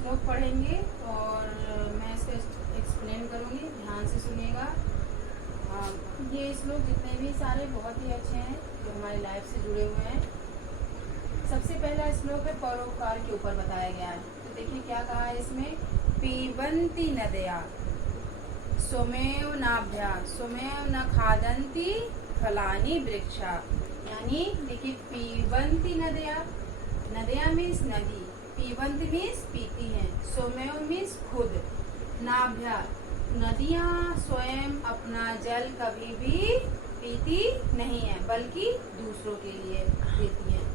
श्लोक पढ़ेंगे और मैं इसको एक्सप्लेन करूँगी, ध्यान से सुनिएगा। ये श्लोक जितने भी सारे बहुत ही अच्छे हैं जो हमारी लाइफ से जुड़े हुए हैं। सबसे पहला श्लोक है परोपकार के ऊपर बताया गया है। तो देखिए क्या कहा है इसमें, पीबंती नदया स्वमेव नाभ्या स्वमेव न खादंती फलानी वृक्षा। यानी देखिए पीबंती नदया, नदया मीन्स नदी, पीबंती मीन्स पीती हैं, स्वमेव मीन्स खुद, नाभ्या नदियाँ स्वयं अपना जल कभी भी पीती नहीं है बल्कि दूसरों के लिए देती हैं।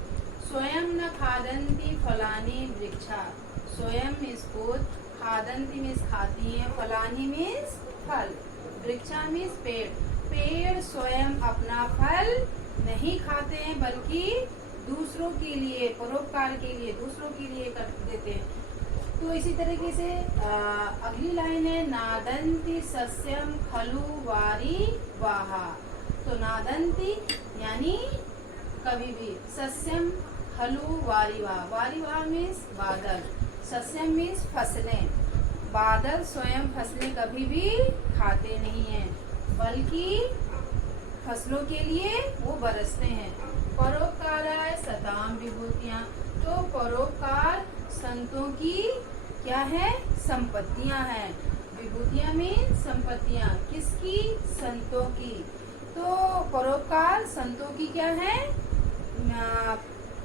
स्वयं न खादंती फलानी वृक्षा, स्वयं मीन्स खुद, खादंती मीन्स खाती हैं, फलानी मीन्स फल, वृक्षा मीन्स पेड़। पेड़ स्वयं अपना फल नहीं खाते हैं बल्कि दूसरों के लिए, परोपकार के लिए, दूसरों के लिए कर देते हैं। तो इसी तरीके से अगली लाइन है नादंती सस्यम खलु वारी वाहा। तो नादंती यानी कभी भी, सस्यम खलु वारी वाहा, वारी वाहा मीन्स बादल, सस्यम मीन्स फसलें, बादल स्वयं फसलें कभी भी खाते नहीं हैं बल्कि फसलों के लिए वो बरसते हैं। परोपकाराय सताम विभूतियाँ, तो परोपकार संतों की क्या है, संपत्तियां हैं। विभूतियां मीन संपत्तियां, किसकी, संतों की। तो परोपकार संतों की क्या है,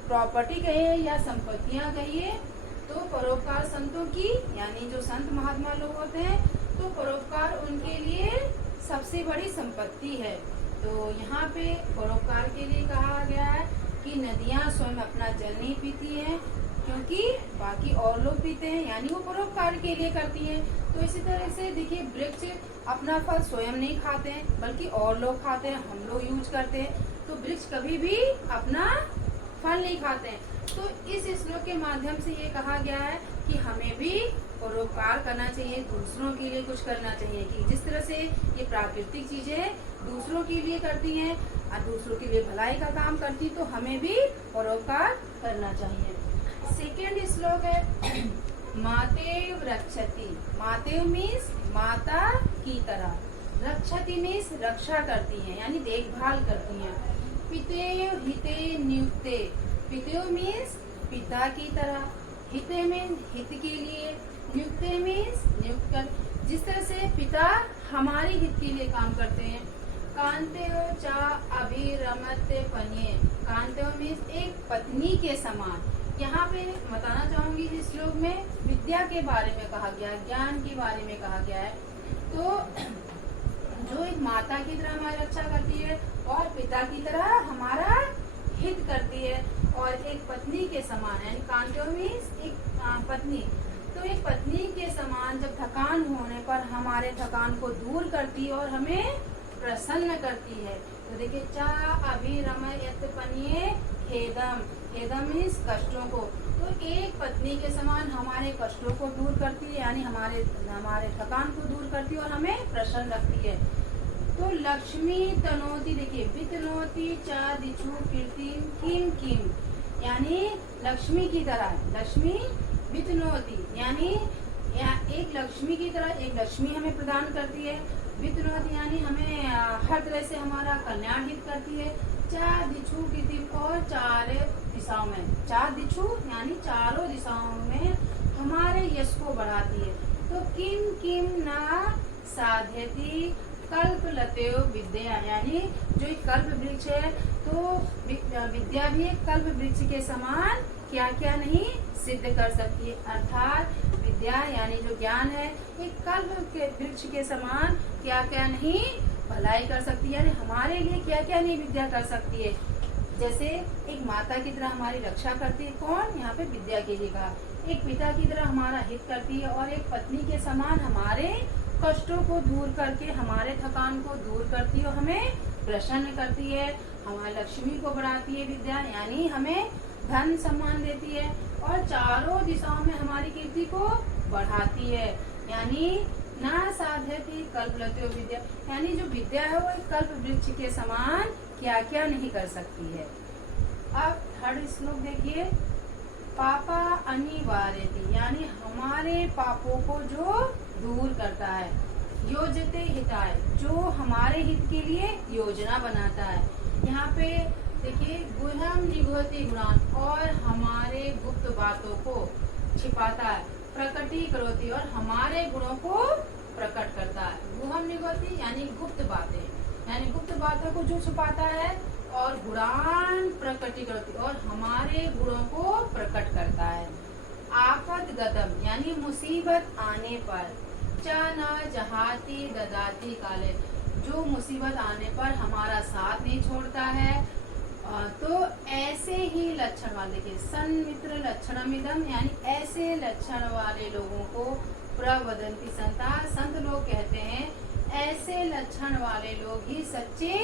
प्रॉपर्टी कहिए या संपत्तियां कहिए। तो परोपकार संतों की, यानी जो संत महात्मा लोग होते हैं तो परोपकार उनके लिए सबसे बड़ी संपत्ति है। तो यहाँ पे परोपकार के लिए कहा गया है कि नदियाँ स्वयं अपना जल नहीं पीती हैं क्योंकि बाकी और लोग पीते हैं, यानी वो परोपकार के लिए करती हैं। तो इसी तरह से देखिए वृक्ष अपना फल स्वयं नहीं खाते हैं बल्कि और लोग खाते हैं, हम लोग यूज करते हैं। तो वृक्ष कभी भी अपना फल नहीं खाते हैं। तो इस श्लोक के माध्यम से ये कहा गया है कि हमें भी परोपकार करना चाहिए, दूसरों के लिए कुछ करना चाहिए। कि जिस तरह से ये प्राकृतिक चीजें दूसरों के लिए करती हैं और दूसरों के लिए भलाई का काम करती, तो हमें भी परोपकार करना चाहिए। सेकेंड श्लोक है मातेव रक्षति। मातेव मीन्स माता की तरह, रक्षति मीन्स रक्षा करती हैं यानी देखभाल करती हैं। पितेव हिते नियुक्ते, पितेव मीन्स पिता की तरह, हिते मीन्स हित के लिए, नियुक्ते मीन्स नियुक्त कर। जिस तरह से पिता हमारे हित के लिए काम करते हैं। कांतेव चा अभिरमते पन्ये, कांतेव मीन्स एक पत्नी के समान। यहाँ पे बताना चाहूंगी इस श्लोक में विद्या के बारे में कहा गया, ज्ञान के बारे में कहा गया है। तो जो एक माता की तरह हमारी रक्षा करती है और पिता की तरह हमारा हित करती है और एक पत्नी के समान, यानी कांतेव मीन्स एक पत्नी। तो एक पत्नी के समान जब थकान होने पर हमारे थकान को दूर करती है और हमें प्रसन्न करती है। तो देखिए चा अभिरमयत पन्ये खेदम, खेदम मीन्स कष्टों को। तो एक पत्नी के समान हमारे कष्टों को दूर करती है यानी हमारे थकान को दूर करती है और हमें प्रसन्न रखती है। तो लक्ष्मी तनोति, देखिए वितनोति चा दिशु कीर्तिम किम किम, यानी लक्ष्मी की तरह, लक्ष्मी वितनोति यानी एक लक्ष्मी की तरह एक लक्ष्मी हमें प्रदान करती है। वितनोति यानी हमें हर तरह से हमारा कल्याण हित करती है। चार दिशु कीर्तिम, और चारों दिशाओं में, चार दिशु यानी चारों दिशाओं में हमारे यश को बढ़ाती है। तो किम किम ना साध्यति कल्पलतेव विद्या, यानी जो एक कल्प वृक्ष है तो विद्या भी एक कल्प वृक्ष के समान क्या क्या नहीं सिद्ध कर सकती है। अर्थात विद्या यानी जो ज्ञान है एक कल्प के वृक्ष के समान क्या क्या नहीं भलाई कर सकती है, यानी हमारे लिए क्या क्या नहीं विद्या कर सकती है। जैसे एक माता की तरह हमारी रक्षा करती है, कौन, यहाँ पे विद्या के लिए कहा। एक पिता की तरह हमारा हित करती है और एक पत्नी के समान हमारे कष्टों को दूर करके हमारे थकान को दूर करती है और हमें प्रसन्न करती है, हमारी लक्ष्मी को बढ़ाती है विद्या, यानी हमें धन सम्मान देती है और चारों दिशाओं में हमारी कीर्ति को बढ़ाती है। यानी ना साध्यति कल्पलतो विद्या, यानी जो विद्या है वो एक कल्प वृक्ष के समान क्या क्या नहीं कर सकती है। अब थर्ड श्लोक देखिए, पापा अनिवार्यति, यानी हमारे हमारे पापों को जो दूर करता है। योजते हिताय, जो हमारे हित के लिए योजना बनाता है। यहाँ पे देखिए, गुह्यम निगुहति गुणान, और हमारे गुप्त बातों को छिपाता है। प्रकटी करोति, और हमारे गुणों को प्रकट करता है। गुह्यम निगुहति यानी गुप्त बातें, यानी गुप्त बातों को जो छुपाता है, और गुणान प्रकटी करोति, और हमारे गुणों को प्रकट करता है। आपदगतम यानी मुसीबत आने पर, च न जहाति ददाति काले, जो मुसीबत आने पर हमारा साथ नहीं छोड़ता है। तो ऐसे ही लक्षण वाले, देखिए सन्मित्र लक्षणमिदम, यानी ऐसे लक्षण वाले लोगों को प्रवदन्ति संता, संत लोग कहते हैं ऐसे लक्षण वाले लोग ही सच्चे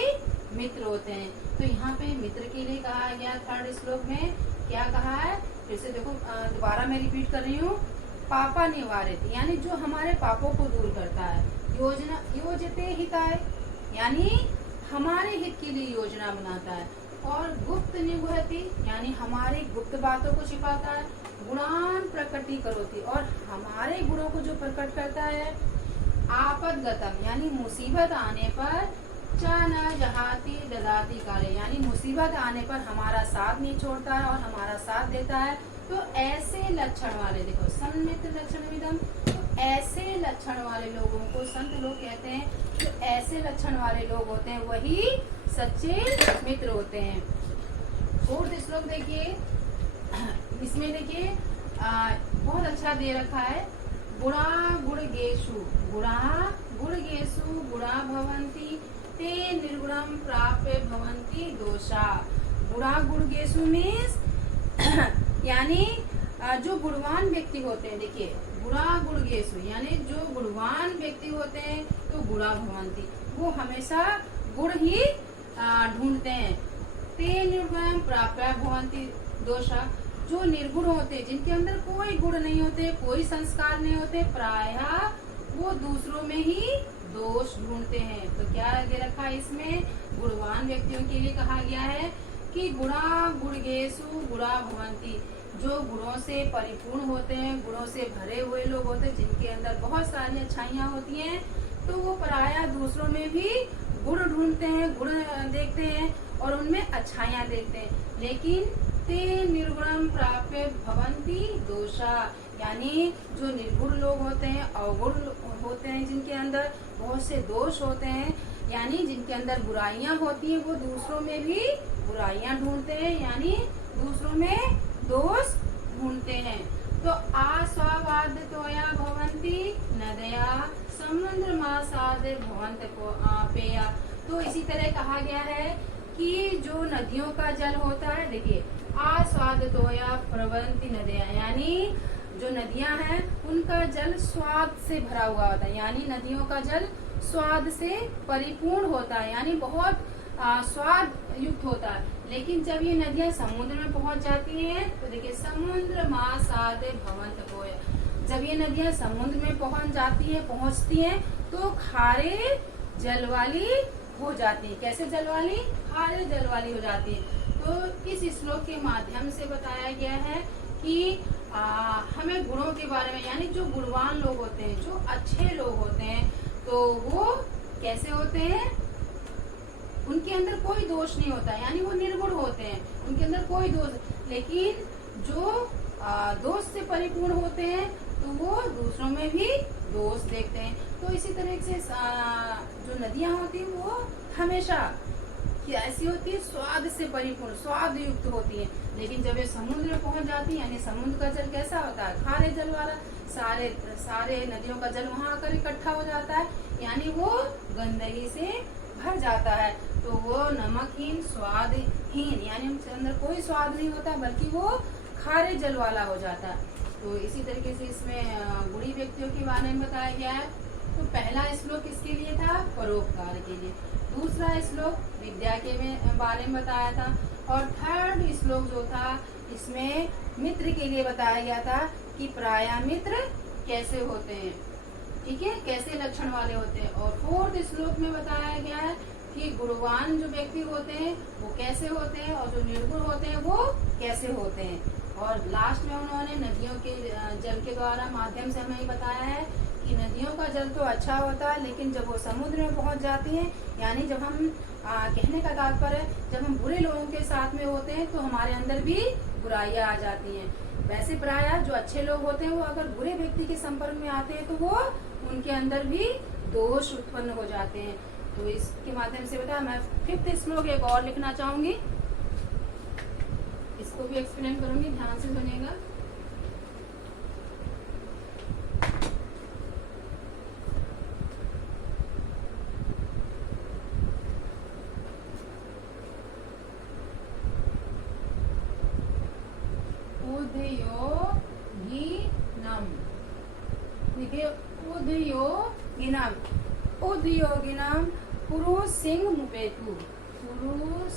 मित्र होते हैं। तो यहाँ पे मित्र के लिए कहा गया थर्ड श्लोक में क्या कहा है, फिर से देखो, दोबारा मैं रिपीट कर रही हूँ। पापा निवारित यानी जो हमारे पापों को दूर करता है। योजना योजते हिताय यानी हमारे हित के लिए योजना बनाता है। और गुप्त निगुहति यानी हमारे गुप्त बातों को छिपाता है। गुणान प्रकटी करोति, और हमारे गुणों को जो प्रकट करता है। आपदगतम यानी मुसीबत आने पर, च न जहाति ददाति काले, यानी मुसीबत आने पर हमारा साथ नहीं छोड़ता है और हमारा साथ देता है। तो ऐसे लक्षण वाले, देखो सन्मित्र लक्षणमिदम, तो ऐसे लक्षण वाले लोगों को संत लोग कहते हैं। जो ऐसे लक्षण वाले लोग होते हैं वही सच्चे मित्र होते हैं। फोर्थ श्लोक देखिए, इसमें देखिए बहुत अच्छा दे रखा है। गुणा गुणगेषु, गुणा गुणगेषु गुणा भवन्ति, ते निर्गुणम प्राप्य भवन्ति दोषा। गुणा गुणगेषु मीन्स यानी जो गुणवान व्यक्ति होते हैं, देखिए गुणा गुणगेषु यानी जो गुणवान व्यक्ति होते हैं तो गुणा भवन्ति, वो हमेशा गुण ही ढूंढते हैं। ते निर्गुणम प्राप्य भवन्ति दोषा, जो निर्गुण होते, जिनके अंदर कोई गुण नहीं होते, कोई संस्कार नहीं होते, प्रायः वो दूसरों में ही दोष ढूंढते हैं। तो क्या दे रखा है इसमें, गुणवान व्यक्तियों के लिए कहा गया है कि गुणा गुणगेषु गुणा भवन्ति, जो गुणों से परिपूर्ण होते हैं, गुणों से भरे हुए लोग होते हैं, जिनके अंदर बहुत सारी अच्छाइयाँ होती हैं, तो वो प्रायः दूसरों में भी गुण ढूंढते हैं, गुण देखते हैं और उनमें अच्छाइयाँ देखते हैं। लेकिन ते निर्गुणम प्राप्य भवन्ति दोषा, यानी जो निर्गुण लोग होते हैं, अवगुण होते हैं, जिनके अंदर बहुत से दोष होते हैं, यानी जिनके अंदर बुराइयां होती हैं, वो दूसरों में भी बुराइयां ढूंढते हैं, यानी दूसरों में दोष ढूंढते हैं। तो आस्वाद तोया भवन्ति नदया समुद्र मासाद भवन्त पेया। तो इसी तरह कहा गया है कि जो नदियों का जल होता है, देखिए आस्वाद तोया प्रवन्ति नदया, यानी जो नदियां हैं उनका जल स्वाद से भरा हुआ होता है, यानी नदियों का जल स्वाद से परिपूर्ण होता है, यानी बहुत स्वाद युक्त होता है। लेकिन जब ये नदियां समुद्र में पहुंच जाती हैं तो देखिए समुद्र मासाद भवन्त पोया, जब ये नदियां समुद्र में पहुंचती हैं तो खारे जल वाली हो जाती है। कैसे जल वाली, खारे जल वाली हो जाती है। तो इस श्लोक के माध्यम से बताया गया है कि हमें गुणों के बारे में, यानी जो गुणवान लोग होते हैं, जो अच्छे लोग होते हैं, तो वो कैसे होते हैं, उनके अंदर कोई दोष नहीं होता, यानी वो निर्गुण होते हैं, उनके अंदर कोई दोष। लेकिन जो दोष से परिपूर्ण होते हैं तो वो दूसरों में भी दोष देखते हैं। तो इसी तरह से जो नदियां होती हैं वो हमेशा ऐसी होती है, स्वाद से परिपूर्ण, स्वाद युक्त होती है। लेकिन जब ये समुद्र में पहुंच जाती है, यानी समुद्र का जल कैसा होता है, खारे जल वाला, सारे नदियों का जल वहां आकर इकट्ठा हो जाता है, यानी वो गंदगी से भर जाता है। तो वो नमकहीन, स्वादहीन, यानी उनके अंदर कोई स्वाद नहीं होता, बल्कि वो खारे जल वाला हो जाता है। तो इसी तरीके से इसमें गुणी व्यक्तियों के बारे में बताया गया है। तो पहला श्लोक किसके लिए था, परोपकार के लिए। दूसरा श्लोक विद्या के बारे में बताया था। और थर्ड श्लोक जो था इसमें मित्र के लिए बताया गया था कि प्रायः मित्र कैसे होते हैं, ठीक है, कैसे लक्षण वाले होते हैं। और फोर्थ श्लोक में बताया गया है कि गुणवान जो व्यक्ति होते हैं वो कैसे होते हैं और जो निर्गुण होते हैं वो कैसे होते हैं। और लास्ट में उन्होंने नदियों के जल के द्वारा माध्यम से हमें बताया है कि नदियों का जल तो अच्छा होता है, लेकिन जब वो समुद्र में पहुंच जाती हैं, यानी जब हम कहने का तात्पर्य जब हम बुरे लोगों के साथ में होते हैं तो हमारे अंदर भी बुराइयां आ जाती हैं। वैसे प्रायः जो अच्छे लोग होते हैं वो अगर बुरे व्यक्ति के संपर्क में आते हैं तो वो उनके अंदर भी दोष उत्पन्न हो जाते हैं। तो इसके माध्यम से बता मैं 5th श्लोक एक और लिखना चाहूंगी, इसको भी एक्सप्लेन करूंगी, ध्यान से सुनिएगा। देखिए उद्योगिनम पुरुष सिंह मुपेतु, पुरुष